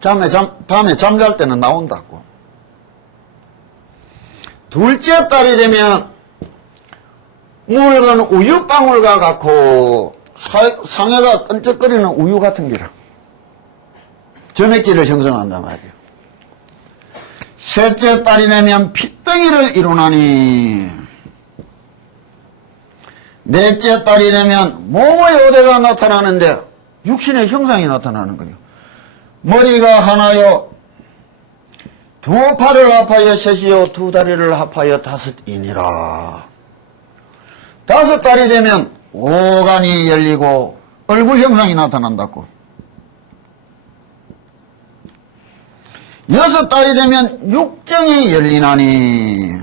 밤에 잠잘 때는 나온다고. 둘째 딸이 되면 묽은 우유방울과 같고 상해가 끈적거리는 우유 같은 기라. 점액질을 형성한단 말이에요. 셋째 딸이 되면 핏덩이를 이루나니 넷째 딸이 되면 몸의 오대가 나타나는데 육신의 형상이 나타나는 거예요. 머리가 하나요, 두 팔을 합하여 셋이요, 두 다리를 합하여 다섯이니라. 다섯 달이 되면 오간이 열리고 얼굴 형상이 나타난다고. 6달이 되면 육정이 열리나니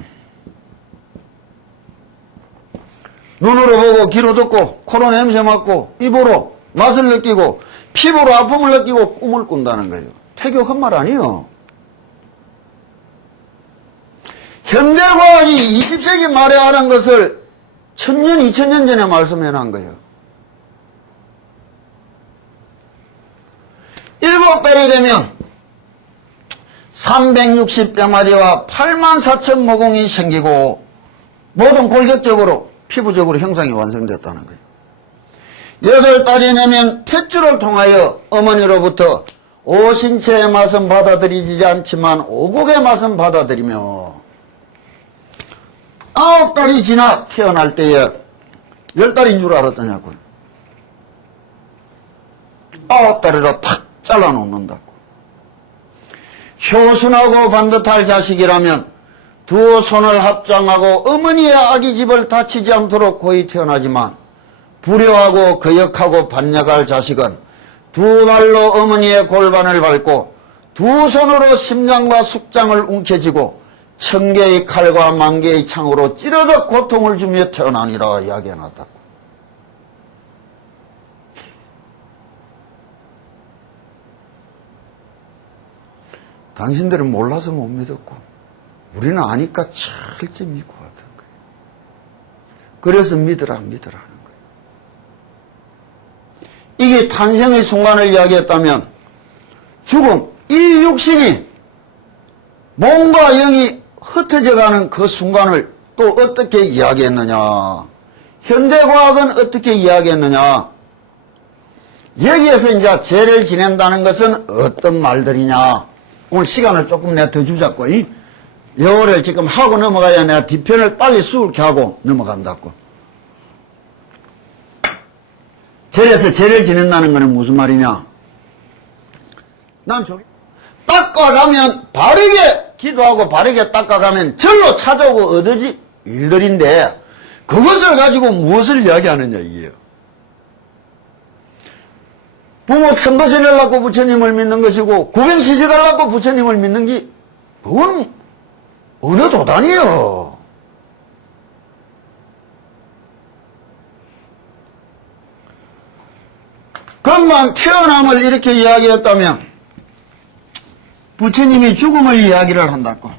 눈으로 보고 귀로 듣고 코로 냄새 맡고 입으로 맛을 느끼고 피부로 아픔을 느끼고 꿈을 꾼다는 거예요. 태교 헛말 아니에요. 현대과학이 20세기 말에 하는 것을 1000년, 2000년 전에 말씀해 놓은 거예요. 7달이 되면 360병아리와 84,000 모공이 생기고 모든 골격적으로 피부적으로 형상이 완성됐다는 거예요. 8달이 되면 탯줄을 통하여 어머니로부터 오신체의 맛은 받아들이지 않지만 오곡의 맛은 받아들이며 9달이 지나 태어날 때에 10달인 줄 알았더냐고요. 9달이라 탁 잘라놓는다고. 효순하고 반듯할 자식이라면 두 손을 합장하고 어머니의 아기집을 다치지 않도록 고이 태어나지만 불효하고 거역하고 반역할 자식은 두 발로 어머니의 골반을 밟고 두 손으로 심장과 숙장을 움켜쥐고 1000개의 칼과 10,000개의 창으로 찌르듯 고통을 주며 태어나니라 이야기해놨다고. 당신들은 몰라서 못 믿었고 우리는 아니까 철저히 믿고 왔던 거예요. 그래서 믿으라는 거예요. 이게 탄생의 순간을 이야기했다면 죽음, 이 육신이 몸과 영이 흩어져가는 그 순간을 또 어떻게 이야기했느냐. 현대과학은 어떻게 이야기했느냐. 여기에서 이제 죄를 지낸다는 것은 어떤 말들이냐. 오늘 시간을 조금 내가 더 주자고. 영어를 지금 하고 넘어가야 내가 뒤편을 빨리 수월케 하고 넘어간다고. 절에서 죄를 지낸다는 것은 무슨 말이냐. 난 저기 닦아가면 바르게 기도하고 바르게 닦아가면 절로 찾아오고 얻어지 일들인데 그것을 가지고 무엇을 이야기하느냐 이게요. 부모 천도 지내려고 부처님을 믿는 것이고 구병 시식하려고 부처님을 믿는 게 그건 어느 도단이요. 금방 태어남을 이렇게 이야기했다면 부처님이 죽음을 이야기를 한다고.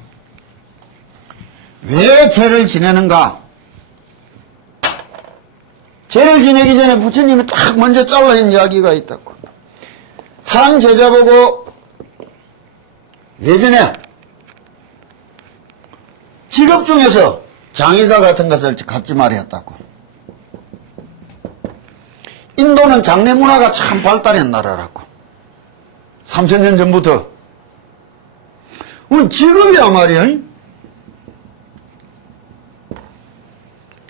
왜 죄를 지내는가? 죄를 지내기 전에 부처님이 딱 먼저 잘라낸 이야기가 있다고. 한 제자 보고 예전에 직업 중에서 장의사 같은 것을 갖지 말이 했다고. 인도는 장례 문화가 참 발달한 나라라고. 3000년 전부터. 지금이야 말이야.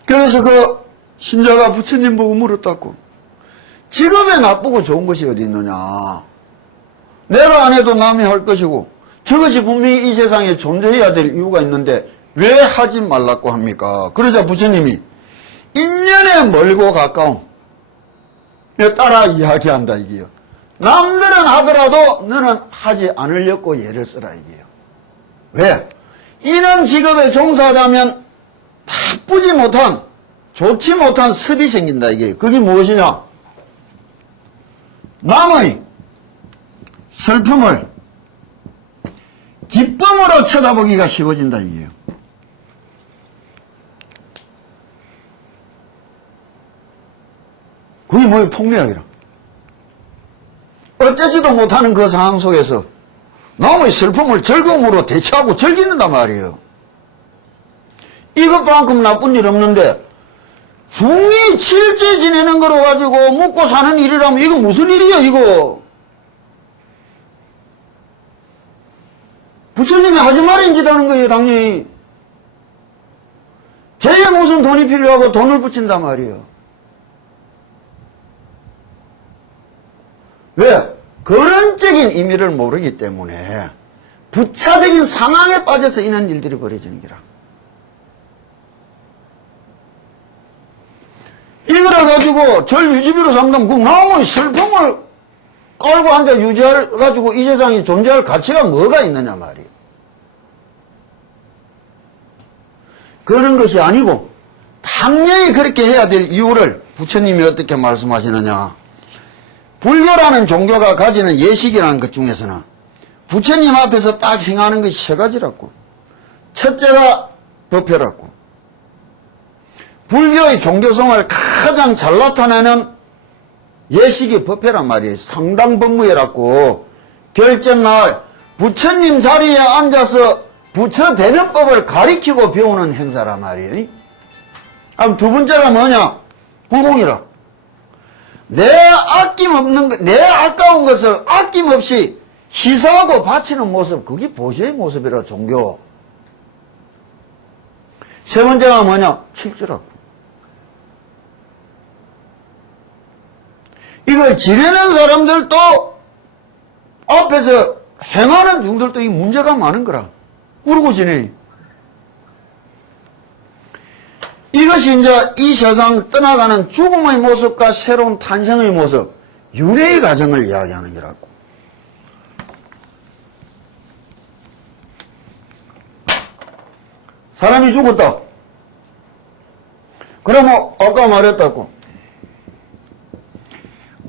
그래서 그 신자가 부처님 보고 물었다고. 지금에 나쁘고 좋은 것이 어디 있느냐. 내가 안 해도 남이 할 것이고 저것이 분명히 이 세상에 존재해야 될 이유가 있는데 왜 하지 말라고 합니까? 그러자 부처님이 인연에 멀고 가까움 따라 이야기한다 이게요. 남들은 하더라도 너는 하지 않으려고 예를 쓰라 이게요. 왜? 이런 직업에 종사하자면 나쁘지 못한 좋지 못한 습이 생긴다 이게요. 그게 무엇이냐? 남의 슬픔을 기쁨으로 쳐다보기가 쉬워진다 이게요. 그게 뭐예요? 폭력이라. 어쩌지도 못하는 그 상황 속에서 남의 슬픔을 즐거움으로 대처하고 즐기는단 말이에요. 이것만큼 나쁜 일 없는데 중이 7째 지내는 거로 가지고 먹고 사는 일이라면 이거 무슨 일이야 이거. 부처님이 하지 말인 짓 하는 거예요 당연히. 죄에 무슨 돈이 필요하고 돈을 붙인단 말이에요. 왜? 근원적인 의미를 모르기 때문에 부차적인 상황에 빠져서 이런 일들이 벌어지는 거라. 이거라 가지고 절 유지비로 상담 그 나무의 슬픔을 깔고 앉아 유지해가지고 이 세상에 존재할 가치가 뭐가 있느냐 말이에요. 그러는 것이 아니고 당연히 그렇게 해야 될 이유를 부처님이 어떻게 말씀하시느냐. 불교라는 종교가 가지는 예식이라는 것 중에서는 부처님 앞에서 딱 행하는 것이 세 가지라고. 첫째가 법회라고. 불교의 종교성을 가장 잘 나타내는 예식이 법회란 말이에요. 상당법무회라고. 결전날 부처님 자리에 앉아서 부처 대면법을 가리키고 배우는 행사란 말이에요. 그럼 두 번째가 뭐냐? 불공이라. 내 아까운 것을 아낌없이 희사하고 바치는 모습, 그게 보시의 모습이라, 종교. 세 번째가 뭐냐? 칠주라고. 이걸 지내는 사람들도 앞에서 행하는 중들도 이 문제가 많은 거라. 그러고 지내. 이것이 이제 이 세상 떠나가는 죽음의 모습과 새로운 탄생의 모습, 윤회의 과정을 이야기하는 거라고. 사람이 죽었다. 그러면 아까 말했다고.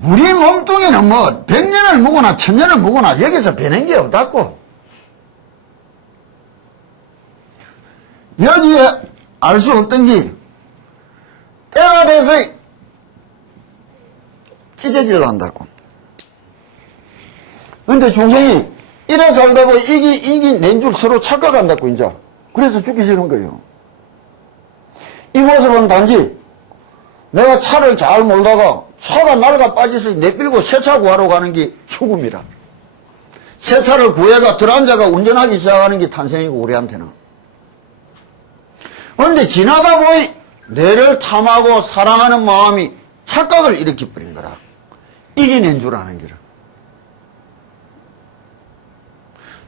우리 몸뚱이는 뭐 100년을 묵거나 1000년을 묵거나 여기서 변한 게 없다고. 여기에 알 수 없던 게 때가 돼서 찢어질라 한다고. 근데 중생이 이래 살다 보니 이기 낸 줄 서로 착각한다고, 이제. 그래서 죽기 싫은 거예요. 이 모습은 단지 내가 차를 잘 몰다가 차가 낡아 빠져서 내밀고 새 차 구하러 가는 게 죽음이라. 새 차를 구해가 들어앉아가 운전하기 시작하는 게 탄생이고, 우리한테는. 그런데 지나다 보니 뇌를 탐하고 사랑하는 마음이 착각을 일으켜버린 거라. 이겨낸 줄 아는 거라.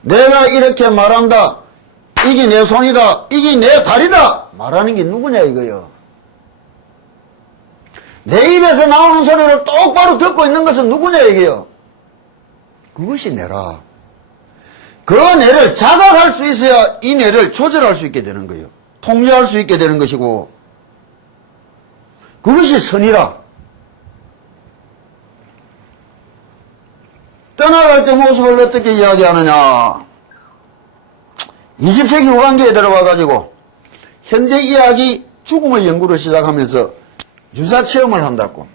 내가 이렇게 말한다. 이게 내 손이다. 이게 내 다리다. 말하는 게 누구냐 이거요. 내 입에서 나오는 소리를 똑바로 듣고 있는 것은 누구냐 이게요. 그것이 내라. 그 뇌를 자각할 수 있어야 이 뇌를 조절할 수 있게 되는 거예요. 통제할 수 있게 되는 것이고, 그것이 선이라. 떠나갈 때 모습을 어떻게 이야기하느냐. 20세기 후반기에 들어와가지고 현대 이야기 죽음의 연구를 시작하면서 유사 체험을 한다고.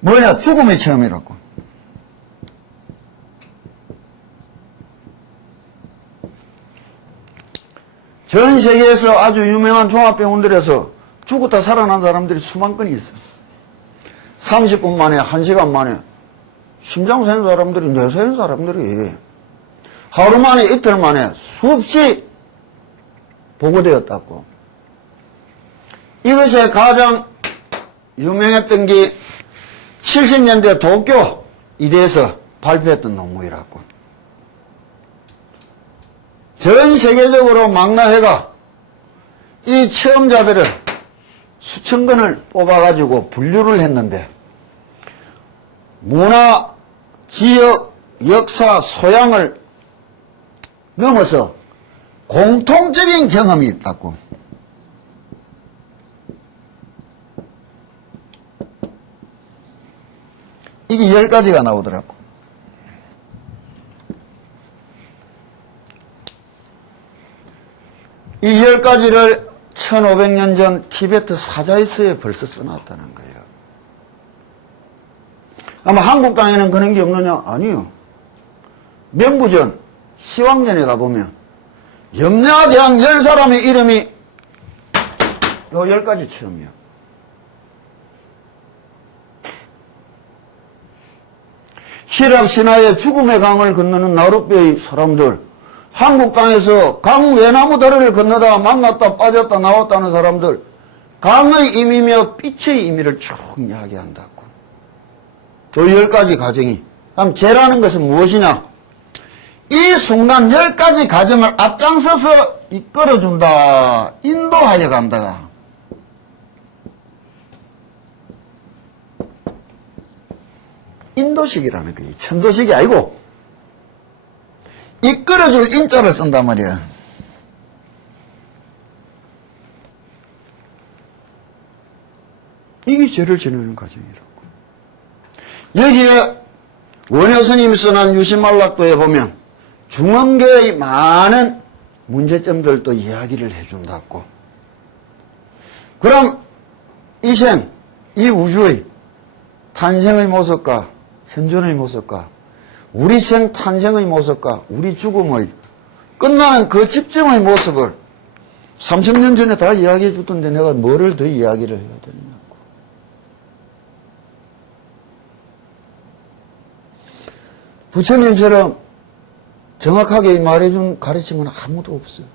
뭐냐? 죽음의 체험이라고. 전 세계에서 아주 유명한 종합병원들에서 죽었다 살아난 사람들이 수만 건이 있어요. 30분 만에, 1시간 만에 심장 새는 사람들이, 뇌 새는 사람들이 하루 만에, 이틀 만에 수없이 보고되었다고. 이것이 가장 유명했던 게 70년대 도쿄 일에서 발표했던 논문이라고. 전 세계적으로 망라해가 이 체험자들을 수천 건을 뽑아가지고 분류를 했는데, 문화, 지역, 역사, 소양을 넘어서 공통적인 경험이 있다고. 이게 10가지가 나오더라고. 이 10가지를 1500년 전 티베트 사자이서에 벌써 써놨다는 거예요. 아마 한국 땅에는 그런 게 없느냐? 아니요. 명부전, 시황전에 가보면 염라대왕 10사람의 이름이 요 10가지 체험이요. 히랍 신화의 죽음의 강을 건너는 나룻배의 사람들, 한국 땅에서 강 외나무 다리를 건너다 만났다 빠졌다 나왔다는 사람들, 강의 의미며 빛의 의미를 쭉 이야기한다고. 저 10가지 가정이. 그럼 죄라는 것은 무엇이냐? 이 순간 10가지 가정을 앞장서서 이끌어준다. 인도하여 간다. 천도식이라는 거예요. 천도식이 아니고 이끌어줄 인자를 쓴단 말이야. 이게 죄를 지내는 과정이라고. 여기에 원효 스님이 써난 유심만락도에 보면 중원계의 많은 문제점들도 이야기를 해준다고. 그럼 이 생, 이 우주의 탄생의 모습과 현존의 모습과 우리 생 탄생의 모습과 우리 죽음의 끝나는 그 집중의 모습을 30년 전에 다 이야기해 줬던데 내가 뭐를 더 이야기를 해야 되느냐고. 부처님처럼 정확하게 말해준 가르침은 아무도 없어요.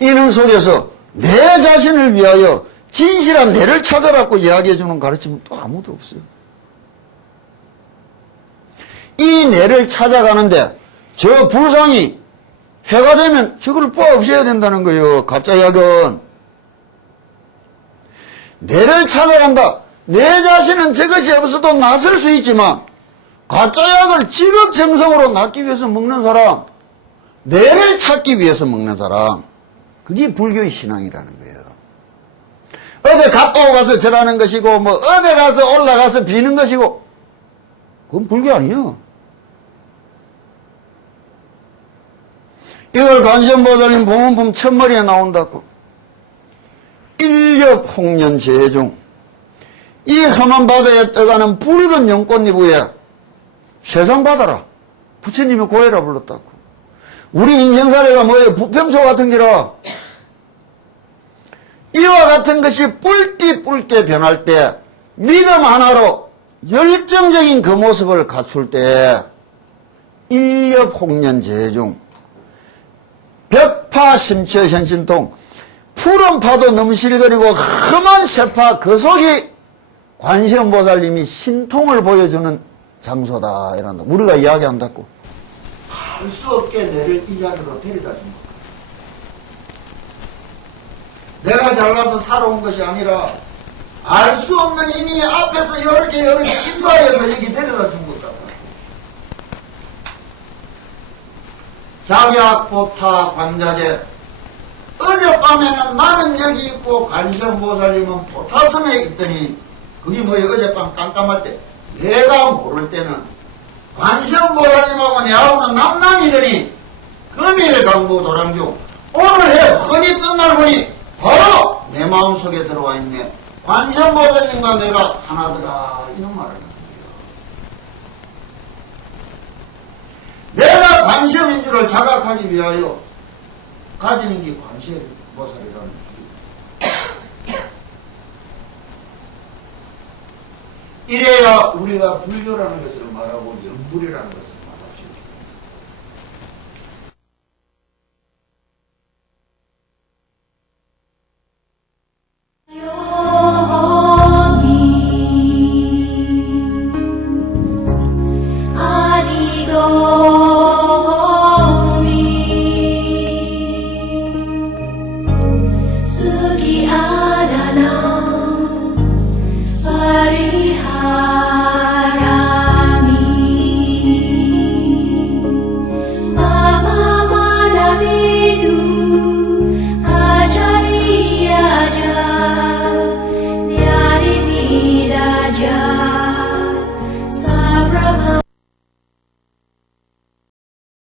이는 속에서 내 자신을 위하여 진실한 내를 찾아라고 이야기해주는 가르침은 또 아무도 없어요. 이 내를 찾아가는데 저 불상이 해가 되면 저걸 뽑아 없애야 된다는 거예요. 가짜 약은. 내를 찾아간다. 내 자신은 저것이 없어도 낫을 수 있지만 가짜 약을 지극정성으로 낫기 위해서 먹는 사람, 내를 찾기 위해서 먹는 사람, 그게 불교의 신앙이라는 거예요. 어디 갔다 가서 절하는 것이고 뭐 어디 가서 올라가서 비는 것이고 그건 불교 아니에요. 이걸 관세음보살님 보문품 첫머리에 나온다고. 인력홍련재중 이 험한 바다에 떠가는 붉은 연꽃잎 위에 세상바다라 부처님이 고해라 불렀다고. 우리 인생사례가 뭐예요? 부평소 같은 기라. 이와 같은 것이 뿔띠 변할 때 믿음 하나로 열정적인 그 모습을 갖출 때 인력홍련재중 벽파 심처 현신통 푸른 파도 넘실거리고 험한 세파 그 속이 관세음보살님이 신통을 보여주는 장소다 이란다. 우리가 이야기한다고. 알 수 없게 내를 이 자리로 데려다 준 거. 내가 잘나서 살아온 것이 아니라 알 수 없는 힘이 앞에서 이렇게 인도하여서 여기 데려다 준 것 같다. 자약 보타 관자재. 어젯밤에는 나는 여기 있고 관세음보살님은 보타섬에 있더니 그게 뭐예요? 어젯밤 깜깜할 때 내가 모를 때는 관세음보살님하고 내하고는 남남이더니 금일 강보 도랑중 오늘 해 흔히 뜬 날 보니 바로 내 마음속에 들어와 있네. 관세음보살님과 내가 하나더라 이런 말을 하는 거예요. 내가 관세음인 줄을 자각하기 위하여 가지는 게 관세음보살이라는 거예요. 이래야 우리가 불교라는 것을 말하고 영불이라는 것을